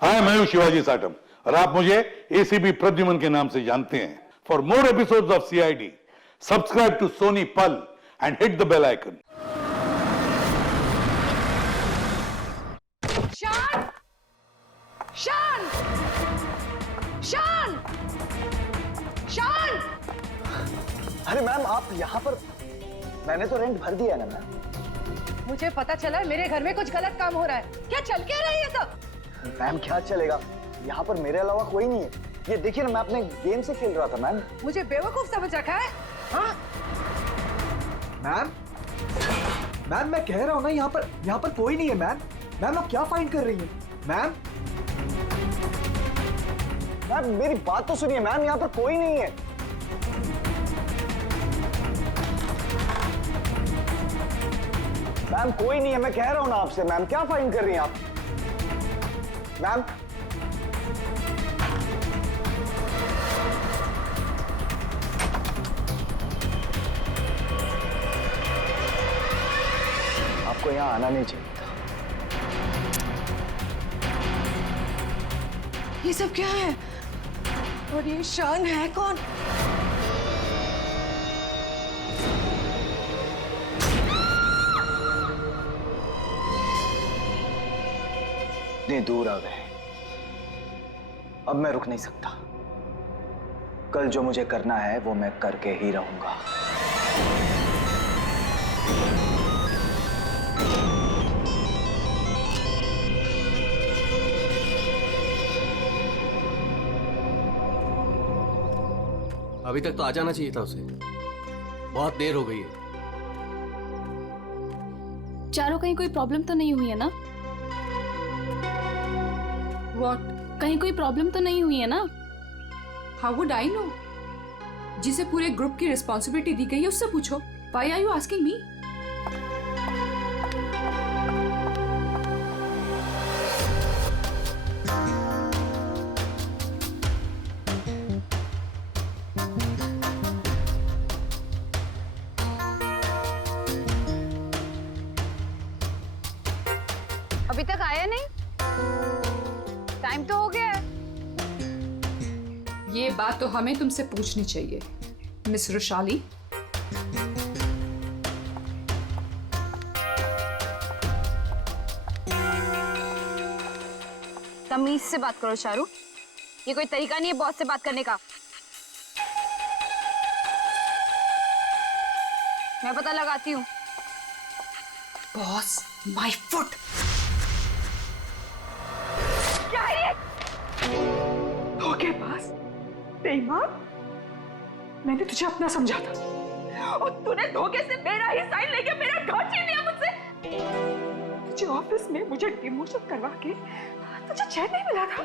हाय, मैं हूं शिवाजी साटम और आप मुझे एसीपी प्रद्युमन के नाम से जानते हैं। For more episodes of CID, subscribe to Sony Pal and hit the bell icon. शान! शान! शान! शान! अरे मैम, आप यहाँ पर? मैंने तो रेंट भर दिया है ना मैम। मुझे पता चला मेरे घर में कुछ गलत काम हो रहा है। क्या चल क्या रहा है ये सब? मैम क्या चलेगा, यहाँ पर मेरे अलावा कोई नहीं है। ये देखिए ना, मैं अपने गेम से खेल रहा था मैम। मुझे बेवकूफ समझ रखा है? हाँ? मैम, मैम मैं कह रहा हूँ ना, यहाँ पर कोई नहीं है मैम। मैम आप क्या फाइंड कर रही हैं? मैम मैम मेरी बात तो सुनिए मैम, यहाँ पर कोई नहीं है। मैम कोई नहीं है, मैं कह रहा हूँ ना आपसे। मैम क्या फाइंड कर रही हैं आप? मैम आपको यहाँ आना नहीं चाहिए था। ये सब क्या है? और ये शान है कौन? इतनी दूर आ गए, अब मैं रुक नहीं सकता। कल जो मुझे करना है वो मैं करके ही रहूंगा। अभी तक तो आ जाना चाहिए था उसे। बहुत देर हो गई है। चारों, कहीं कोई प्रॉब्लम तो नहीं हुई है ना? What? कहीं कोई प्रॉब्लम तो नहीं हुई है ना? How would I know? जिसे पूरे ग्रुप की रिस्पॉन्सिबिलिटी दी गई है उससे पूछो। Why are you asking me? अभी तक आया नहीं? टाइम तो हो गया है। ये बात तो हमें तुमसे पूछनी चाहिए, मिस रुशाली। तमीज से बात करो चारू, ये कोई तरीका नहीं है बॉस से बात करने का। मैं पता लगाती हूँ। Boss, my foot. क्या है ये? धोखेबाज, बेईमान। मैंने तुझे अपना समझा था और तूने धोखे से मेरा ही साइन लेके मेरा घर छीन लिया मुझसे। तुझे ऑफिस में मुझे डिमोशन करवा के तुझे चैन नहीं मिला था।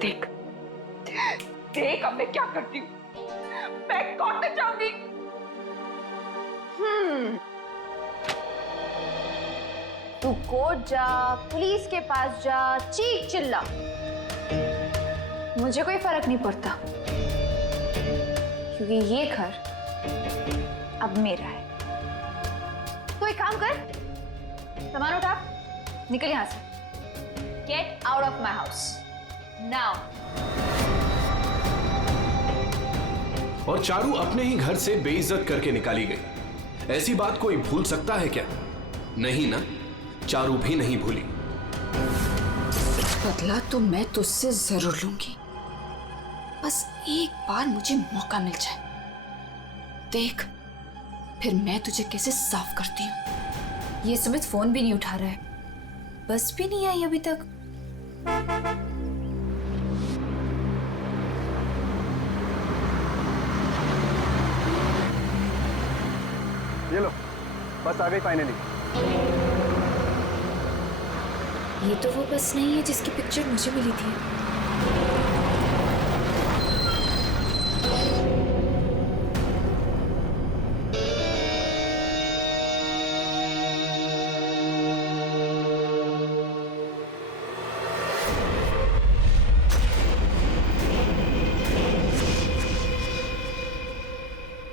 देख देख अब मैं क्या करती हूँ। मैं कोर्ट में जाऊंगी। तू कोर्ट जा, पुलिस के पास जा, चीख चिल्ला, मुझे कोई फर्क नहीं पड़ता, क्योंकि ये घर अब मेरा है। तो एक काम कर, सामान उठा, निकल यहां से। Get out of my house now. और चारू अपने ही घर से बेइज्जत करके निकाली गई। ऐसी बात कोई भूल सकता है क्या? नहीं ना, चारू भी नहीं भूली। बदला तो मैं तुझसे जरूर लूंगी, बस एक बार मुझे मौका मिल जाए। देख फिर मैं तुझे कैसे साफ करती हूँ। ये सुमित फोन भी नहीं उठा रहा है, बस भी नहीं आई अभी तक। ये लो, बस आ गई फाइनली। ये तो वो बस नहीं है जिसकी पिक्चर मुझे मिली थी।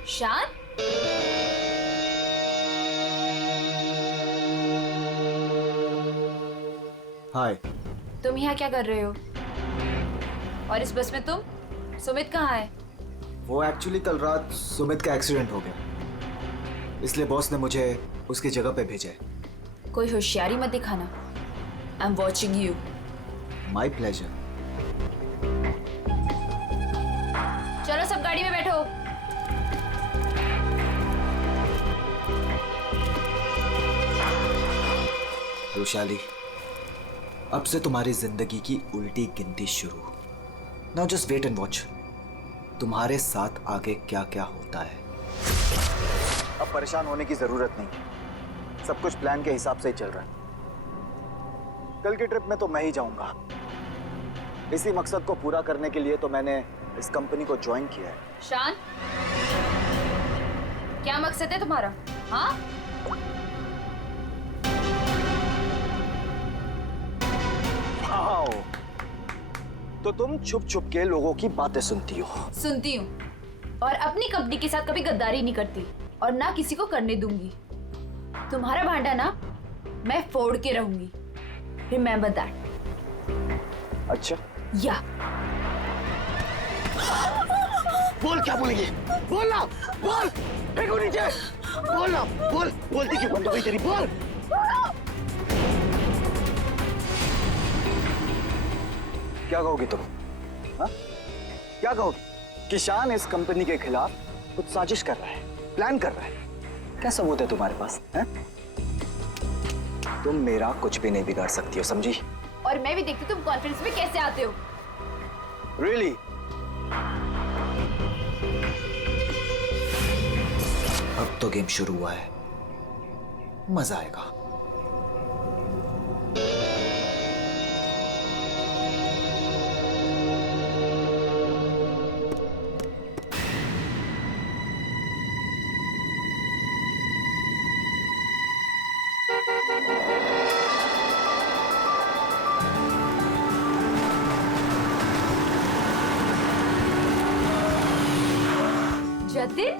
शान, हाय। तुम यहाँ क्या कर रहे हो? और इस बस में तुम? सुमित कहाँ है? वो एक्चुअली कल रात सुमित का एक्सीडेंट हो गया, इसलिए बॉस ने मुझे उसकी जगह पे भेजा है। कोई होशियारी मत दिखाना। I am watching you. My pleasure. चलो सब गाड़ी में बैठो। रुशाली, अब से तुम्हारी जिंदगी की उल्टी गिनती शुरू। Now just wait and watch, तुम्हारे साथ आगे क्या क्या होता है। अब परेशान होने की जरूरत नहीं, सब कुछ प्लान के हिसाब से ही चल रहा है। कल की ट्रिप में तो मैं ही जाऊंगा। इसी मकसद को पूरा करने के लिए तो मैंने इस कंपनी को ज्वाइन किया है। शान, क्या मकसद है तुम्हारा? हाँ, वाओ, तो तुम छुप छुप के लोगों की बातें सुनती हो। सुनती हूँ, और अपनी कंपनी के साथ कभी गद्दारी नहीं करती और ना किसी को करने दूंगी। तुम्हारा भांडा ना मैं फोड़ के रहूंगी। Remember that. अच्छा, या बोल, क्या बोलेंगे? बोल ना, बोल, फेंको नीचे, बोल ना, बोल, बोलती क्यों बंद हो गई तेरी? बोल। क्या कहोगी तुम? हाँ? क्या कहोगी कि शान इस कंपनी के खिलाफ कुछ साजिश कर रहा है, प्लान कर रहा है? क्या सबूत है तुम्हारे पास? हैं? तुम मेरा कुछ भी नहीं बिगाड़ सकती हो, समझी? और मैं भी देखती तुम कॉन्फ्रेंस में कैसे आते हो। Really? अब तो गेम शुरू हुआ है, मजा आएगा। जतिन,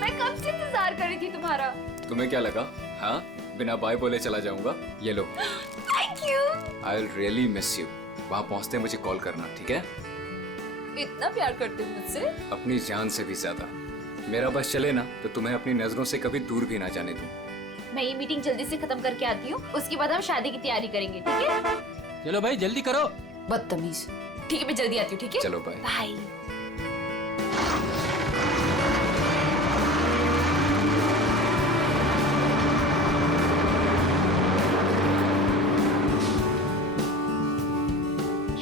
मैं कब से इंतजार कर रही थी तुम्हारा। तुम्हें क्या लगा? हाँ, बिना बाय बोले चला जाऊंगा? ये लो। Thank you. I will really miss you. वहाँ पहुँचते मुझे कॉल करना, ठीक है? इतना प्यार करते हो मुझसे? अपनी जान से भी ज्यादा। मेरा बस चले ना तो तुम्हें अपनी नजरों से कभी दूर भी ना जाने दूं। मैं ये मीटिंग जल्दी से खत्म करके आती हूँ, उसके बाद हम शादी की तैयारी करेंगे, ठीक है? चलो भाई जल्दी करो। बदतमीज। ठीक है, मैं जल्दी आती हूँ, ठीक है? चलो बाय। बाय।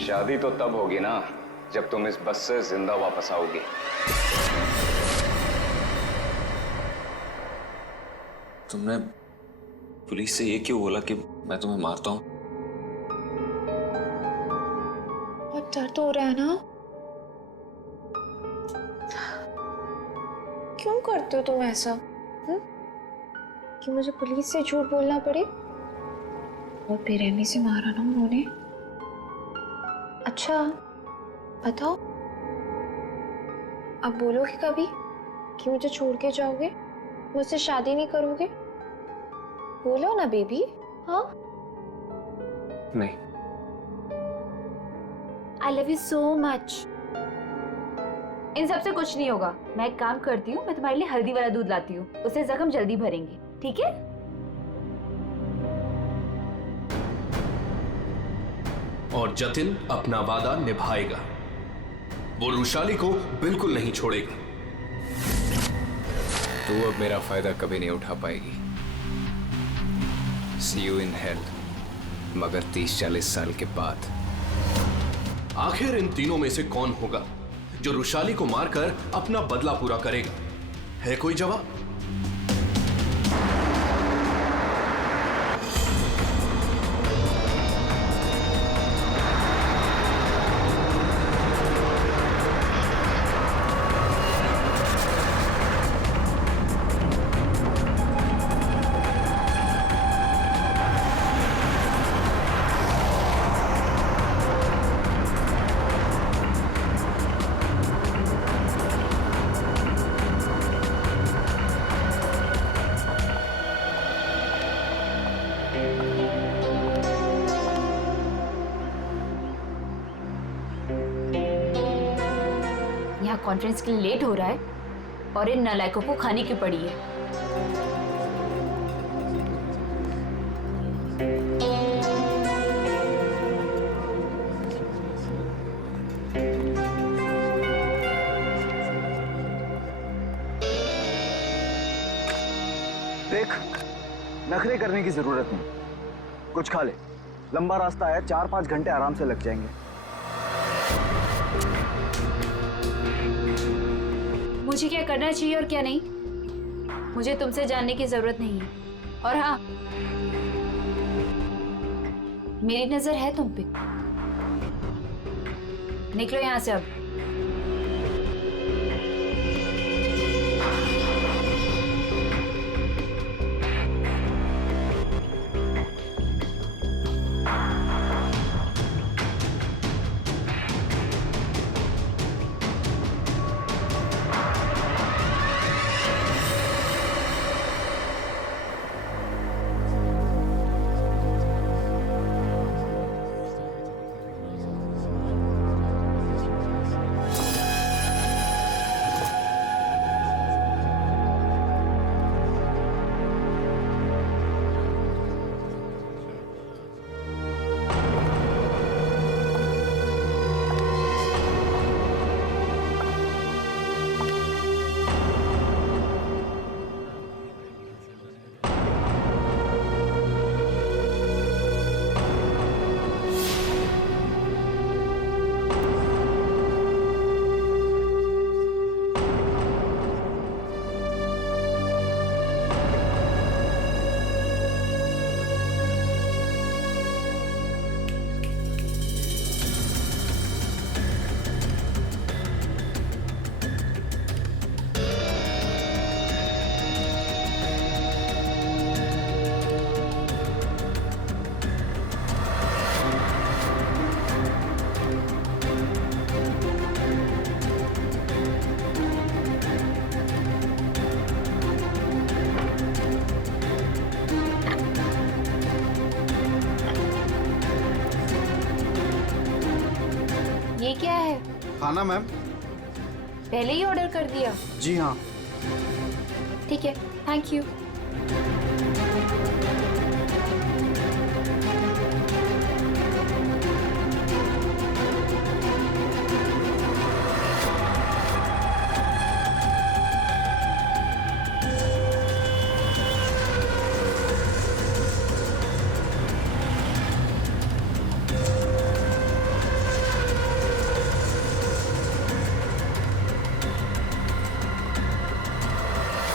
शादी तो तब होगी ना जब तुम इस बस से जिंदा वापस आओगी। तुमने पुलिस से ये क्यों बोला कि मैं तुम्हें मारता हूँ? बहुत दर्द हो रहा है ना? क्यों करते हो तुम ऐसा? कि मुझे पुलिस से झूठ बोलना पड़े? बहुत बेरहमी से मारा ना उन्होंने। अच्छा बताओ, अब बोलोगे कभी कि मुझे छोड़ के जाओगे, मुझसे शादी नहीं करोगे? बोलो ना बेबी। हाँ, नहीं। I love you so much. इन सब से कुछ नहीं होगा। मैं एक काम करती हूँ, मैं तुम्हारे लिए हल्दी वाला दूध लाती हूँ, उससे जख्म जल्दी भरेंगे, ठीक है? और जतिन अपना वादा निभाएगा। वो रुशाली को बिल्कुल नहीं छोड़ेगा। तू अब मेरा फायदा कभी नहीं उठा पाएगी। See you in hell, मगर 30-40 साल के बाद। आखिर इन तीनों में से कौन होगा जो रुशाली को मारकर अपना बदला पूरा करेगा? है कोई जवाब? यहाँ कॉन्फ्रेंस के लिए लेट हो रहा है और इन नालायकों को खाने की पड़ी है। देख, नखरे करने की जरूरत नहीं, कुछ खा ले। लंबा रास्ता है, 4-5 घंटे आराम से लग जाएंगे। मुझे क्या करना चाहिए और क्या नहीं, मुझे तुमसे जानने की जरूरत नहीं है। और हाँ, मेरी नजर है तुम पे। निकलो यहां से अब। ये क्या है? खाना मैम। पहले ही ऑर्डर कर दिया? जी हाँ। ठीक है, थैंक यू।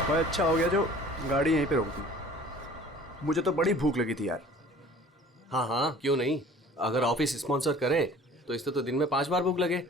भाई अच्छा हो गया जो गाड़ी यहीं पे रोक दी, मुझे तो बड़ी भूख लगी थी यार। हाँ हाँ, क्यों नहीं। अगर ऑफिस स्पॉन्सर करे तो इससे तो दिन में 5 बार भूख लगे।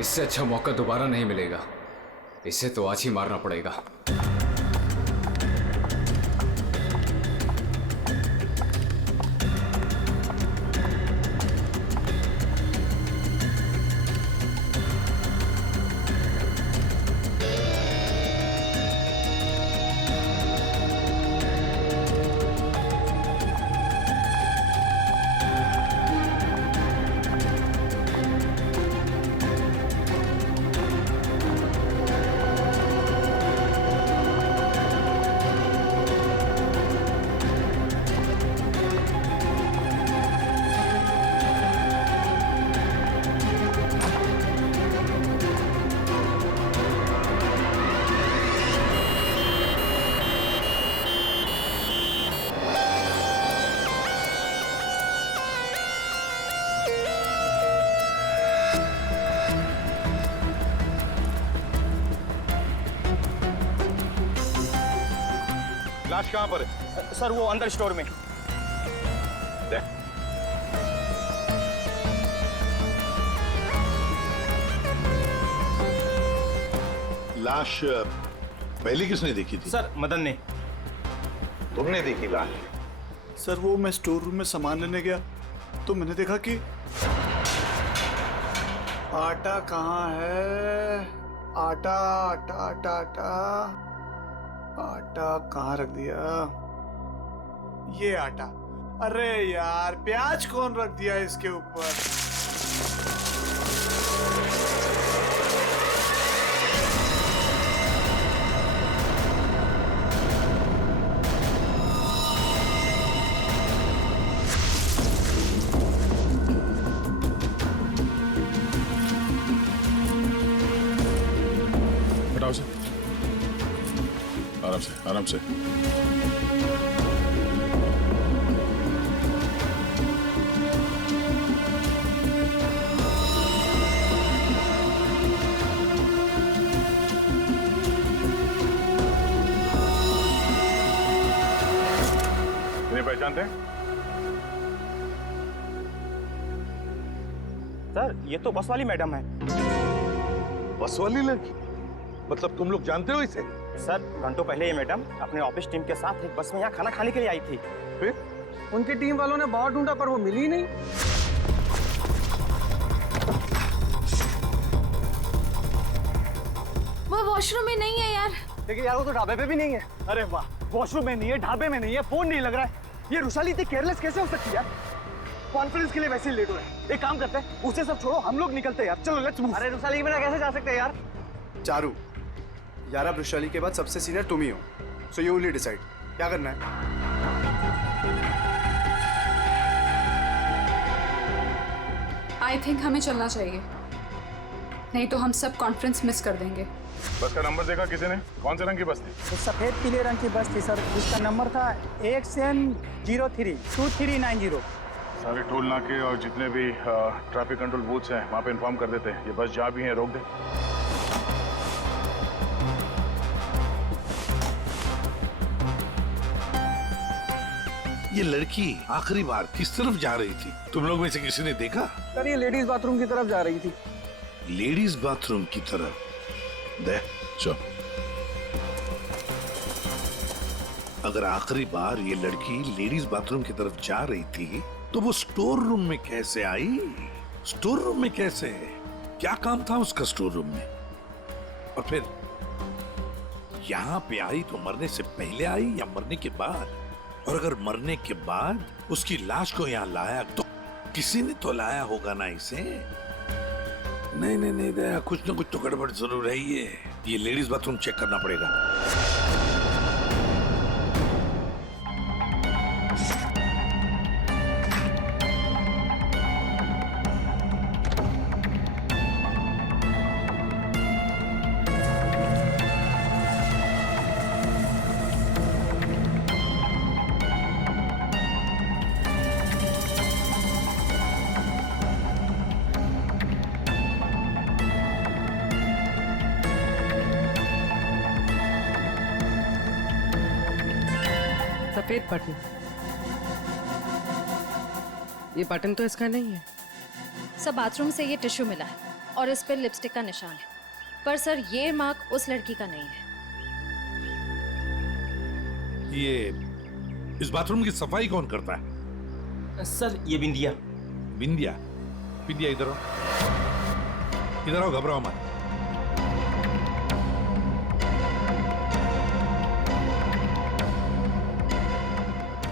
इससे अच्छा मौका दोबारा नहीं मिलेगा, इसे तो आज ही मारना पड़ेगा। लाश कहाँ पर है? सर वो अंदर स्टोर में। दे। लाश पहले किसने देखी थी? सर मदन ने। तुमने देखी लाश? सर वो मैं स्टोर रूम में सामान लेने गया तो मैंने देखा कि आटा कहाँ है? आटा आटा आटा आटा आटा कहाँ रख दिया? ये आटा। अरे यार प्याज कौन रख दिया इसके ऊपर? हटाओ से, आराम से, आराम से। इन्हें पहचानते हैं? सर ये तो बस वाली मैडम है। बस वाली लड़की? मतलब तुम लोग जानते हो इसे? सर घंटों पहले ये मैडम अपने ऑफिस टीम के साथ एक बस में यहाँ खाना खाने के लिए आई थी। फिर उनकी टीम वालों ने बहुत ढूंढा पर वो मिली नहीं। वो वॉशरूम में नहीं है यार। लेकिन यार वो तो ढाबे पे भी नहीं है। अरे वाह, वॉशरूम में नहीं है, ढाबे में नहीं है, फोन नहीं लग रहा है। ये रुशाली इतनी केयरलेस कैसे हो सकती है यार? कॉन्फ्रेंस के लिए वैसे ही लेट हो रहे हैं। एक काम करते हैं, उसे सब छोड़ो, हम लोग निकलते हैं यार। चलो लेट्स मूव। अरे रुशाली के बिना कैसे जा सकते हैं यार? चारू यार, अब वृषाली के बाद सबसे सीनियर तुम ही हो, सो यू ओनली डिसाइड क्या करना है। आई थिंक हमें चलना चाहिए, नहीं तो हम सब कॉन्फ्रेंस मिस कर देंगे। बस का नंबर देखा किसी ने? कौन से रंग की बस थी? तो सफेद पीले रंग की बस थी सर, जिसका नंबर था XN032390। सारे टोल नाके और जितने भी ट्रैफिक कंट्रोल बूथ्स हैं वहाँ पे इन्फॉर्म कर देते हैं, ये बस जहाँ भी है रोक दे। ये लड़की आखिरी बार किस तरफ जा रही थी? तुम लोग में से किसी ने देखा? सर ये लेडीज बाथरूम की तरफ जा रही थी। लेडीज बाथरूम की तरफ? दे चलो। अगर आखिरी बार ये लड़की लेडीज बाथरूम की तरफ जा रही थी तो वो स्टोर रूम में कैसे आई? स्टोर रूम में कैसे? क्या काम था उसका स्टोर रूम में? और फिर यहाँ पे आई तो मरने से पहले आई या मरने के बाद? और अगर मरने के बाद उसकी लाश को यहाँ लाया तो किसी ने तो लाया होगा ना इसे? नहीं नहीं नहीं दया, कुछ ना कुछ तो गड़बड़ जरूर है। ये लेडीज बाथरूम चेक करना पड़ेगा। सफेद बटन, ये बटन तो इसका नहीं है। सर बाथरूम से ये टिश्यू मिला है और इस पर लिपस्टिक का निशान है, पर सर ये मार्क उस लड़की का नहीं है। ये इस बाथरूम की सफाई कौन करता है? सर ये बिंदिया। बिंदिया? बिंदिया इधर आओ, इधर आओ, घबराओ मत।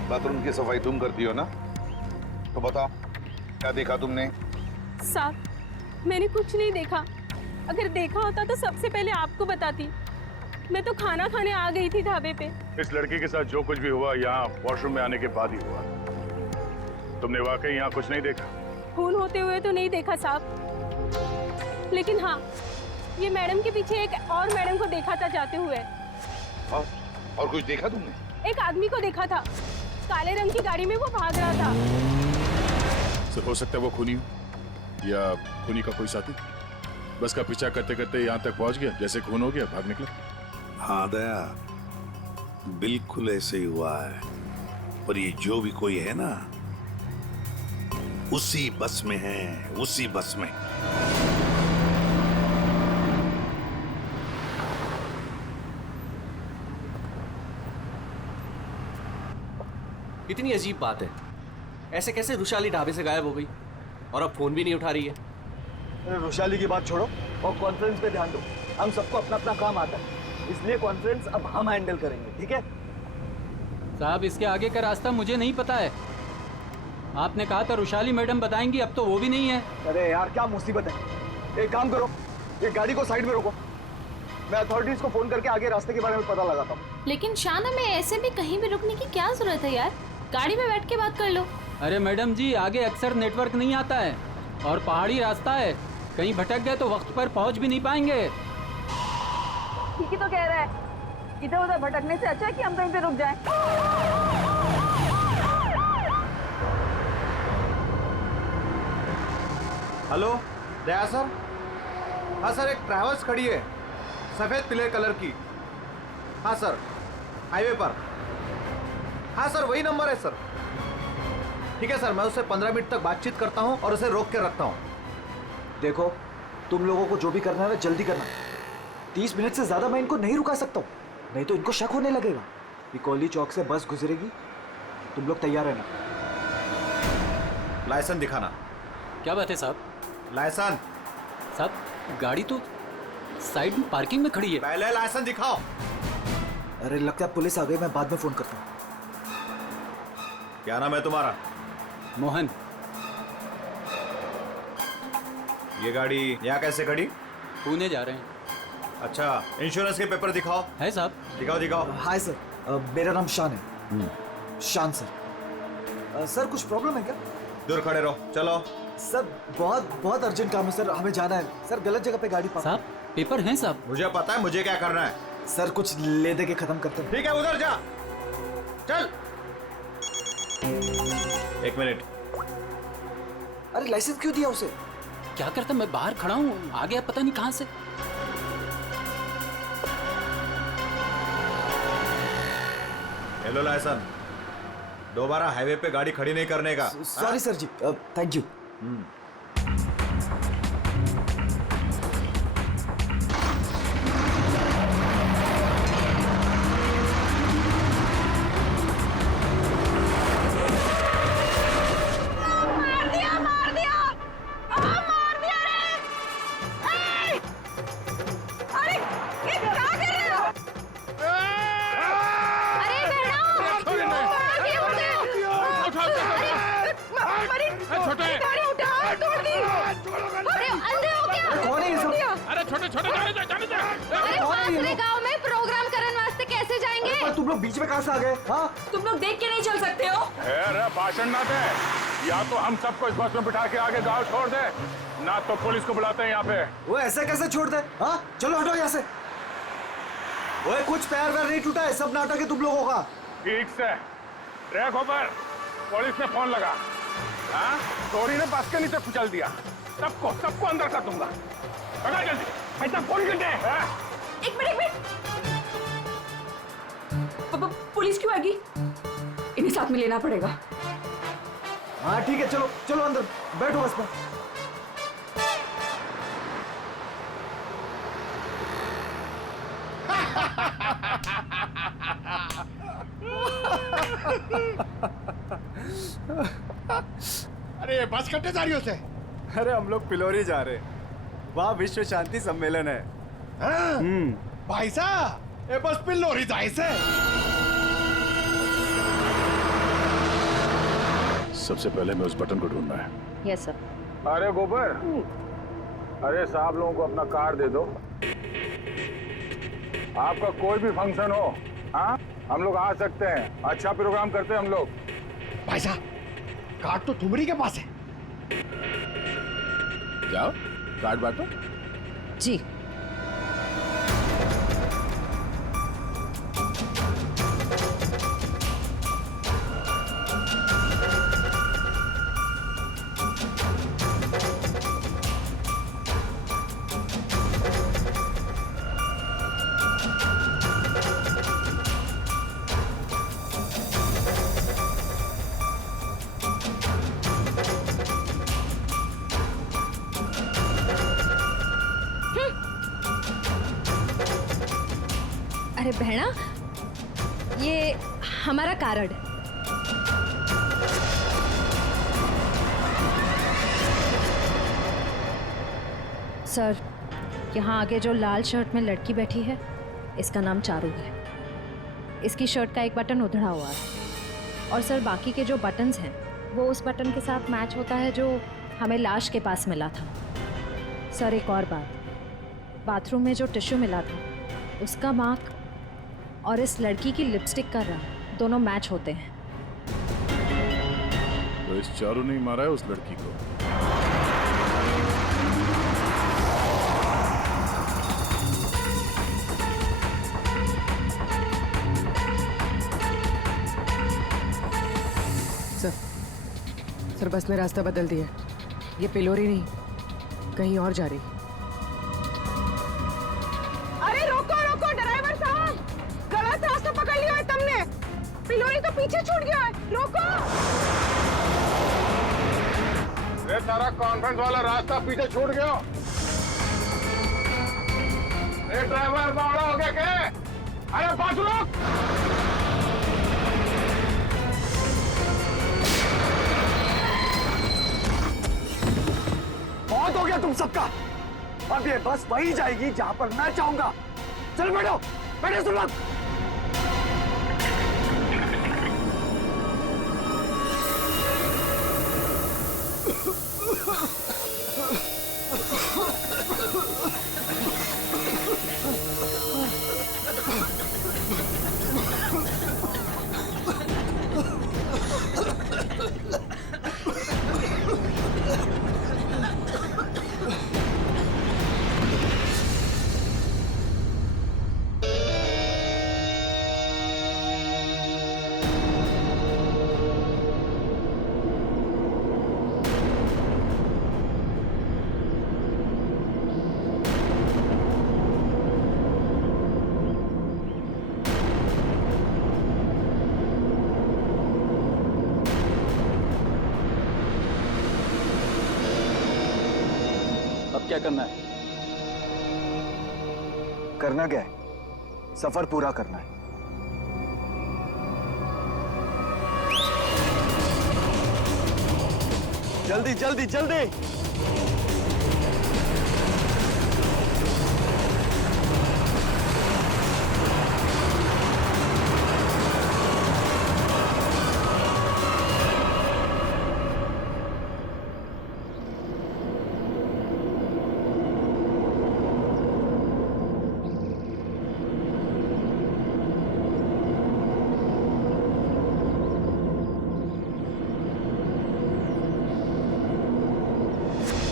बाथरूम की सफाई तुम करती हो ना? तो बताओ क्या देखा तुमने? साहब मैंने कुछ नहीं देखा, अगर देखा होता तो सबसे पहले आपको बताती। मैं तो खाना खाने आ गई थी ढाबे पे। इस लड़की के साथ जो कुछ भी हुआ यहाँ वॉशरूम में आने के बाद ही हुआ। तुमने वाकई यहाँ कुछ नहीं देखा? खून होते हुए तो नहीं देखा साहब, लेकिन हाँ ये मैडम के पीछे एक और मैडम को देखा था जाते हुए। और कुछ देखा तुमने? एक आदमी को देखा था, काले रंग की गाड़ी में वो भाग रहा था। सर हो सकता है वो खूनी हो या खूनी का कोई साथी। बस का पीछा करते करते यहाँ तक पहुँच गया, जैसे खून हो गया भाग निकला। हाँ दया, बिल्कुल ऐसे ही हुआ है। पर ये जो भी कोई है ना, उसी बस में है, उसी बस में। इतनी अजीब बात है, ऐसे कैसे रुशाली ढाबे से गायब हो गई और अब फोन भी नहीं उठा रही है? अरे रुशाली की बात छोड़ो और कॉन्फ्रेंस पे ध्यान दो। हम सबको अपना अपना काम आता है, इसलिए कॉन्फ्रेंस अब हम हैंडल करेंगे, ठीक है? साहब इसके आगे का रास्ता मुझे नहीं पता है। आपने कहा था रुशाली मैडम बताएंगी, अब तो वो भी नहीं है। अरे यार क्या मुसीबत है। एक काम करो, ये गाड़ी को साइड में रोको, मैं अथॉरिटीज को फोन करके आगे रास्ते के बारे में पता लगाता हूँ। लेकिन शान, हमें ऐसे भी कहीं भी रुकने की क्या जरूरत है यार? गाड़ी में बैठ के बात कर लो। अरे मैडम जी, आगे अक्सर नेटवर्क नहीं आता है और पहाड़ी रास्ता है, कहीं भटक गए तो वक्त पर पहुंच भी नहीं पाएंगे। ठीक ही तो कह रहा है, इधर उधर भटकने से अच्छा है कि हम कहीं पे रुक जाएं। हेलो दया सर। हाँ सर, एक ट्रैवल्स खड़ी है सफेद पीले कलर की। हाँ सर, हाईवे पर। हाँ सर, वही नंबर है सर। ठीक है सर, मैं उससे 15 मिनट तक बातचीत करता हूँ और उसे रोक के रखता हूँ। देखो, तुम लोगों को जो भी करना है ना जल्दी करना। 30 मिनट से ज्यादा मैं इनको नहीं रुका सकता हूँ, नहीं तो इनको शक होने लगेगा। पिकोली चौक से बस गुजरेगी, तुम लोग तैयार रहना। लाइसेंस दिखाना। क्या बात है साहब? लाइसेंस साहब, गाड़ी तो साइड में पार्किंग में खड़ी है। पहले लाइसेंस दिखाओ। अरे लगता है पुलिस आ गई, मैं बाद में फोन करता हूँ। क्या नाम है तुम्हारा? मोहन। ये गाड़ी यहाँ कैसे खड़ी? पुणे जा रहे हैं। अच्छा, इंश्योरेंस के पेपर दिखाओ। है साहब? दिखाओ दिखाओ। हाय सर, मेरा नाम शान है। शान सर। सर कुछ प्रॉब्लम है क्या? दूर खड़े रहो, चलो। सर बहुत बहुत अर्जेंट काम है सर, हमें जाना है। सर गलत जगह पे गाड़ी पार्क। साहब पेपर हैं साहब? मुझे पता है मुझे क्या करना है। सर कुछ ले दे के खत्म करते हैं। ठीक है, उधर जा, चल। 1 मिनट। अरे लाइसेंस क्यों दिया उसे? क्या करता, मैं बाहर खड़ा हूँ, आ गया पता नहीं कहाँ से। हेलो लाइसेंस, दोबारा हाईवे पे गाड़ी खड़ी नहीं करने का। Sorry sir ji, thank you. तुम लोग बीच में कहां से आ गए? हाँ, तुम लोग देख के नहीं चल सकते हो? भाषण ना दे, या तो हम सबको इस बस में बिठा के आगे गांव छोड़ दे, ना तो पुलिस को बुलाते हैं यहाँ पे। वो ऐसे कैसे छोड़ दे? हाँ चलो हटो यहाँ से। वो कुछ पैर वैर नहीं टूटा है, सब नाटक है तुम लोगों का। ठीक से ट्रैक ऊपर, पुलिस ने फोन लगा। हाँ, चोरी ने बस के नीचे कुचल दिया। सबको अंदर कर दूंगा। जल्दी, ऐसा कौन घंटे? एक मिनट। पुलिस क्यों आएगी? इन्हें साथ में लेना पड़ेगा। हाँ ठीक है, चलो चलो अंदर बैठो बस में। अरे बस कट्टे जा रही होते? अरे हम लोग पिलोरी जा रहे, वहाँ विश्व शांति सम्मेलन है। भाई साहब, ये बस पिलोरी जाए से। सबसे पहले मैं उस बटन को ढूंढना है। Yes sir. अरे गोबर, अरे साहब लोगों को अपना कार्ड दे दो। आपका कोई भी फंक्शन हो, हाँ, हम लोग आ सकते हैं। अच्छा प्रोग्राम करते हैं हम लोग। भाई साहब, कार्ड तो तुम्हारी के पास है। क्या कार्ड बांटो? जी। अरे बहना, ये हमारा कार्ड। सर, यहाँ आगे जो लाल शर्ट में लड़की बैठी है, इसका नाम चारू है। इसकी शर्ट का एक बटन उधड़ा हुआ है और सर बाकी के जो बटन्स हैं वो उस बटन के साथ मैच होता है जो हमें लाश के पास मिला था। सर एक और बात, बाथरूम में जो टिश्यू मिला था उसका मार्क और इस लड़की की लिपस्टिक का रंग दोनों मैच होते हैं। तो इस चारू ने मारा है उस लड़की को। सर बस ने रास्ता बदल दिया। ये पिलोरी नहीं, कहीं और जा रही। अरे रोको रोको ड्राइवर साहब, गलत रास्ता पकड़ लिया है तुमने। पिलोरी तो पीछे छूट गया है, रोको। ये तारा कॉन्फ्रेंस वाला रास्ता पीछे छूट गया। ये ड्राइवर बावड़ा हो गया क्या? अरे पास रोक। बहुत हो गया तुम सबका। अब ये बस वही जाएगी जहां पर मैं चाहूंगा। चल बैठो, बैठो सब लोग। अब क्या करना है? करना क्या है? सफर पूरा करना है। जल्दी जल्दी जल्दी।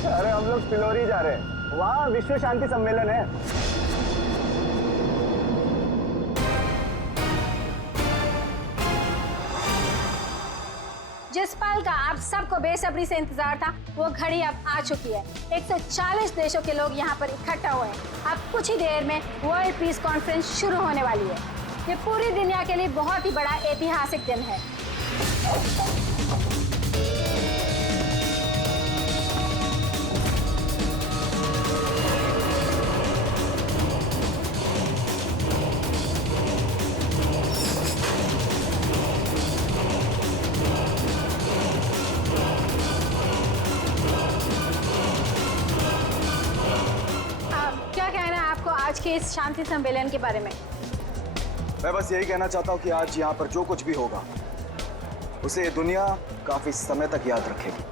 अरे हम लोग पिलोरी जा रहे हैं, वहाँ विश्व शांति सम्मेलन है। जिस पल का आप सबको बेसब्री से इंतजार था वो घड़ी अब आ चुकी है। 140 देशों के लोग यहाँ पर इकट्ठा हुए हैं। अब कुछ ही देर में वर्ल्ड पीस कॉन्फ्रेंस शुरू होने वाली है। ये पूरी दुनिया के लिए बहुत ही बड़ा ऐतिहासिक दिन है। क्या कहना है आपको आज के इस शांति सम्मेलन के बारे में? मैं बस यही कहना चाहता हूँ कि आज यहाँ पर जो कुछ भी होगा उसे दुनिया काफी समय तक याद रखेगी।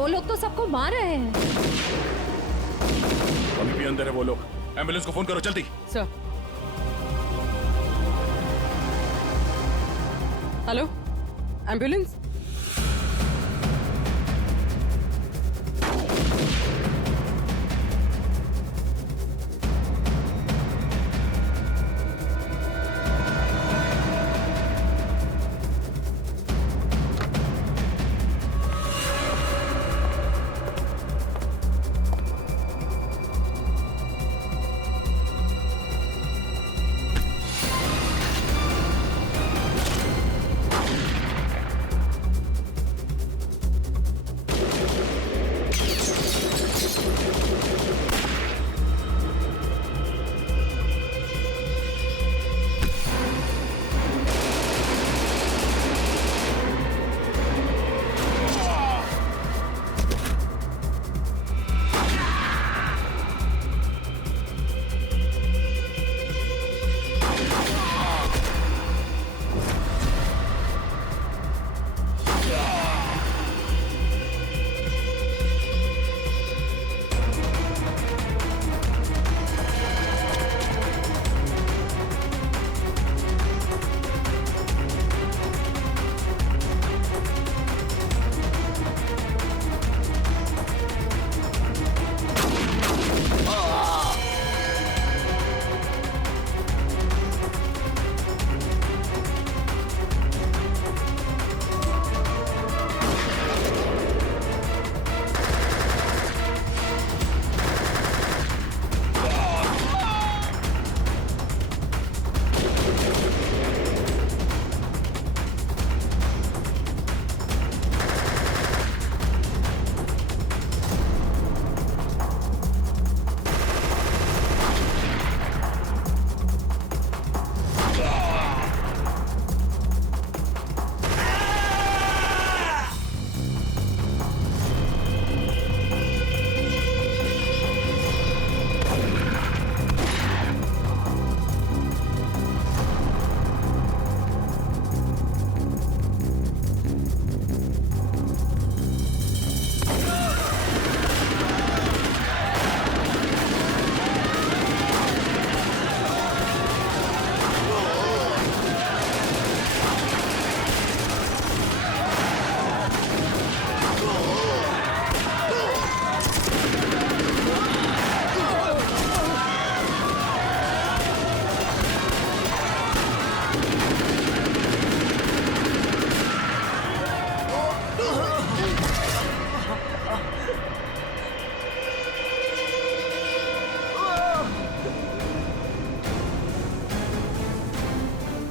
वो लोग तो सबको मार रहे हैं। अभी भी अंदर है वो लोग। एम्बुलेंस को फोन करो जल्दी। सर। Hello, ambulance.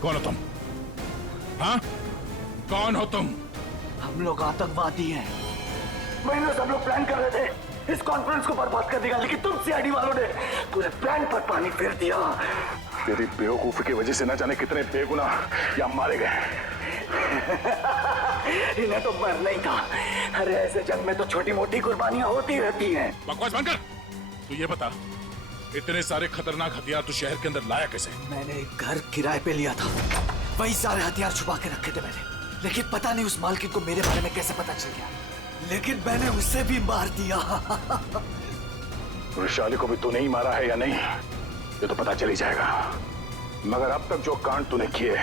कौन हो तुम? हाँ, कौन हो तुम? हम लोग आतंकवादी हैं। महीनों से हम लोग प्लान कर रहे थे इस कॉन्फ्रेंस को बर्बाद कर देगा, लेकिन तुम सीआईडी वालों ने पूरे प्लान पर पानी फेर दिया। तेरी बेवकूफी की वजह से न जाने कितने बेगुनाह यहाँ मारे गए। इन्हें तो मरना ही था। अरे ऐसे जंग में तो छोटी मोटी कुर्बानियां होती रहती हैं। बकवास बंद कर। तू ये बता, इतने सारे खतरनाक हथियार तू शहर के अंदर लाया कैसे? मैंने एक घर किराए पे लिया था, वही सारे हथियार छुपा के रखे थे मैंने। लेकिन पता नहीं उस मालकिन को मेरे बारे में कैसे पता चल गया, लेकिन मैंने उसे भी मार दिया। वैशाली को भी तूने ही मारा है या नहीं, ये तो पता चल ही जाएगा। मगर अब तक जो कांड तूने किए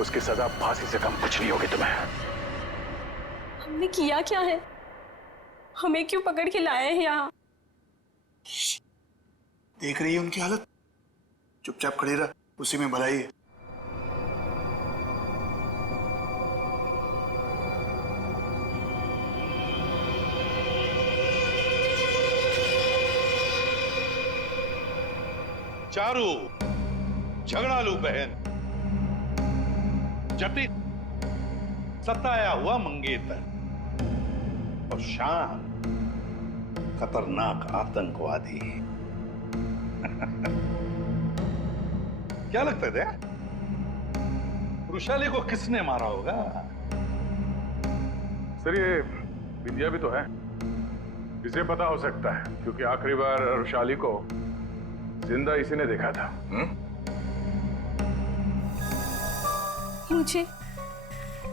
उसकी सजा फांसी से कम कुछ नहीं होगी तुम्हें। हमने किया क्या है? हमें क्यों पकड़ के लाए हैं यहाँ? देख रही है उनकी हालत, चुपचाप खड़ी रह, उसी में भलाई है। चारू, झगड़ालू बहन, जटिल सताया हुआ मंगेतर और शान खतरनाक आतंकवादी। क्या लगता है वृषाली को किसने मारा होगा? सर ये विद्या भी तो है, इसे पता हो सकता है क्योंकि आखिरी बार वृषाली को जिंदा इसी ने देखा था।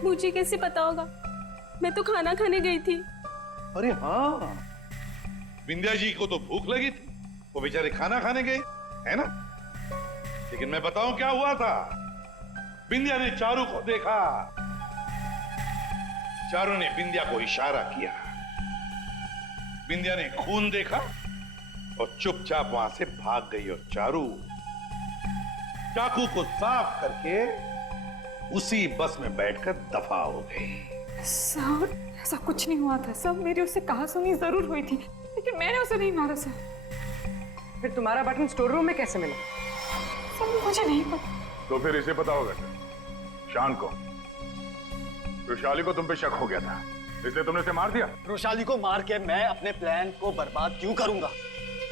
मुझे कैसे पता होगा? मैं तो खाना खाने गई थी। अरे हाँ, विंध्या जी को तो भूख लगी थी, वो बेचारे खाना खाने गए, है ना? लेकिन मैं बताऊं क्या हुआ था। विंध्या ने चारू को देखा, चारू ने विंध्या को इशारा किया, विंध्या ने खून देखा और चुपचाप वहां से भाग गई और चारू चाकू को साफ करके उसी बस में बैठकर दफा हो गई। सर ऐसा कुछ नहीं हुआ था सर, मेरी उससे कहासुनी जरूर हुई थी, लेकिन मैंने उसे नहीं मारा सर। फिर तुम्हारा बटन स्टोर रूम में कैसे मिला? सर मुझे नहीं पता। तो फिर इसे पता होगा शान को। रुशाली को तुम पे शक हो गया था, इसलिए तुमने उसे मार दिया। रोशाली को मार के मैं अपने प्लान को बर्बाद क्यों करूंगा?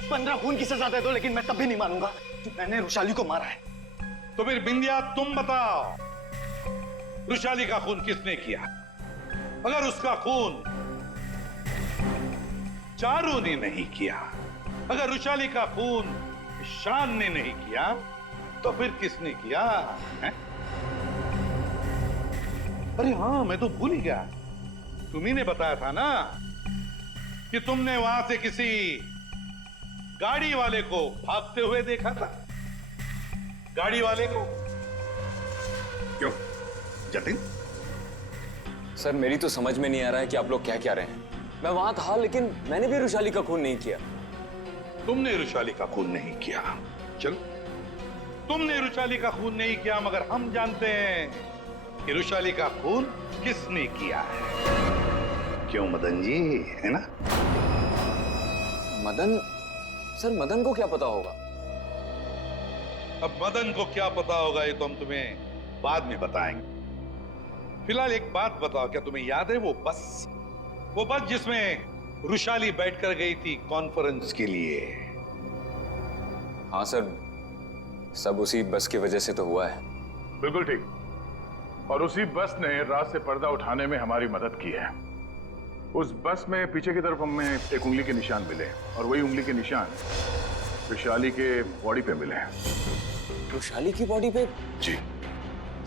15 खून की सजा दे दो, लेकिन मैं तब भी नहीं मानूंगा कि मैंने रुशाली को मारा है। तो फिर बिंदिया तुम बताओ, रुशाली का खून किसने किया? अगर उसका खून चारू ने नहीं किया, अगर रुशाली का खून शान ने नहीं किया, तो फिर किसने किया है? अरे हाँ, मैं तो भूल ही गया, तुम्ही ने बताया था ना कि तुमने वहां से किसी गाड़ी वाले को भागते हुए देखा था। गाड़ी वाले को क्यों जतिन? सर मेरी तो समझ में नहीं आ रहा है कि आप लोग क्या कह रहे हैं। मैं वहां था, लेकिन मैंने भी रुशाली का खून नहीं किया। तुमने रुशाली का खून नहीं किया, चलो तुमने रुशाली का खून नहीं किया, मगर हम जानते हैं कि रुशाली का खून किसने किया है। क्यों मदन जी, है ना? मदन? सर मदन को क्या पता होगा? अब मदन को क्या पता होगा ये तो हम तुम्हें बाद में बताएंगे। फिलहाल एक बात बताओ, क्या तुम्हें याद है वो बस जिसमें रुशाली बैठकर गई थी कॉन्फ्रेंस के लिए? हाँ सर, सब उसी बस की वजह से तो हुआ है। बिल्कुल ठीक, और उसी बस ने रात से पर्दा उठाने में हमारी मदद की है। उस बस में पीछे की तरफ हमें एक उंगली के निशान मिले, और वही उंगली के निशान रुशाली के बॉडी पे मिले। रुशाली की बॉडी पे? जी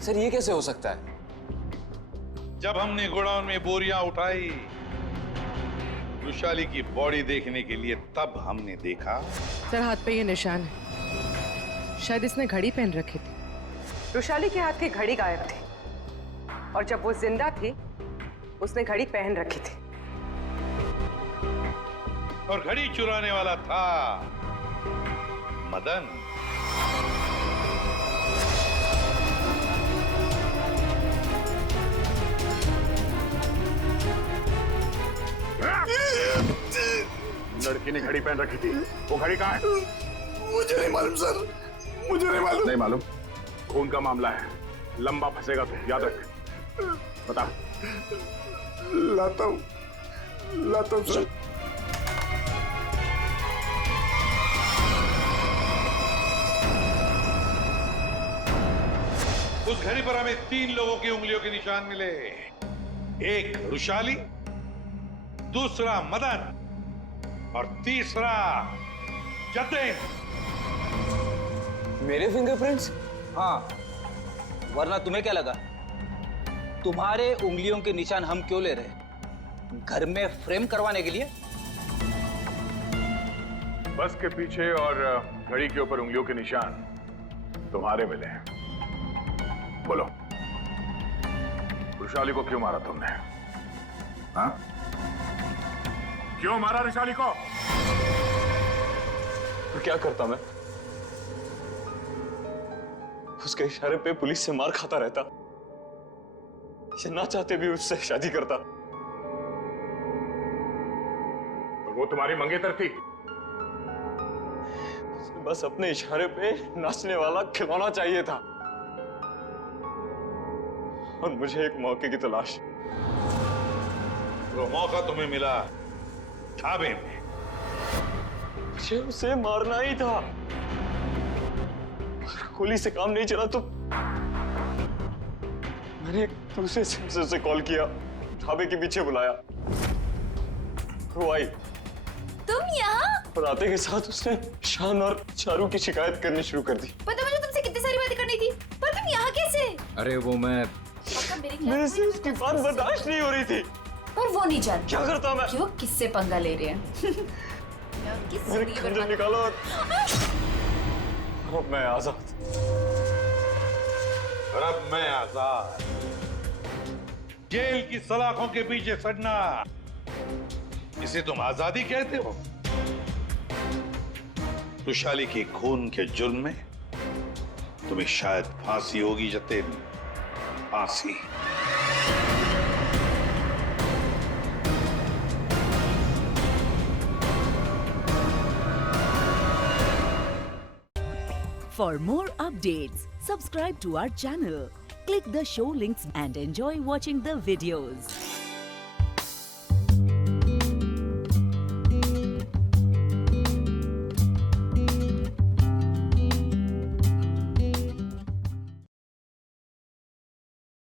सर, ये कैसे हो सकता है? जब हमने गोडाउन में बोरियां उठाई रुशाली की बॉडी देखने के लिए, तब हमने देखा। सर हाथ पे ये निशान है, शायद इसने घड़ी पहन रखी थी। रुशाली के हाथ की घड़ी गायब थी, और जब वो जिंदा थी उसने घड़ी पहन रखी थी। और घड़ी चुराने वाला था मदन। लड़की ने घड़ी पहन रखी थी, वो घड़ी कहाँ है? मुझे नहीं मालूम सर, मुझे नहीं मालूम। नहीं मालूम? खून का मामला है, लंबा फंसेगा तो याद रख। बता। लाता हूँ सर। उस घड़ी पर हमें 3 लोगों की उंगलियों के निशान मिले। एक रुशाली, दूसरा मदन और तीसरा जतिन। मेरे फिंगरप्रिंट्स? हाँ, वरना तुम्हें क्या लगा तुम्हारे उंगलियों के निशान हम क्यों ले रहे? घर में फ्रेम करवाने के लिए? बस के पीछे और घड़ी के ऊपर उंगलियों के निशान तुम्हारे मिले हैं। बोलो, रुशाली को क्यों मारा तुमने? हाँ? क्यों मारा रुशाली को? तो क्या करता मैं? उसके इशारे पे पुलिस से मार खाता रहता, या ना चाहते भी उससे शादी करता। और वो तुम्हारी मंगेतर थी? बस अपने इशारे पे नाचने वाला खिलौना चाहिए था, और मुझे एक मौके की तलाश। वो मौका तुम्हें मिला ढाबे में। मुझे उसे मारना ही था। गोली से काम नहीं चला तो मैंने दूसरे सेंसर से कॉल किया, ढाबे के पीछे बुलाया, वो आई। तुम यहाँ? और आते के साथ उसने शान और चारू की शिकायत करनी शुरू कर दी। पता मुझे तुमसे कितनी सारी बातें करनी थी, पर तुम यहाँ कैसे? अरे वो मैं मेरे से उसकी बात बर्दाश्त नहीं हो रही थी। पर वो नहीं जानती क्या करता मैं? कि वो किससे पंगा ले रहे हैं। मेरे खंजर निकालो और अब मैं आजाद। और अब मैं आजाद। जेल की सलाखों के पीछे सड़ना, इसे तुम आजादी कहते हो? रुशाली के खून के जुर्म में तुम्हें शायद फांसी होगी जतिन, फांसी। For more updates, subscribe to our channel, click the show links and enjoy watching the videos.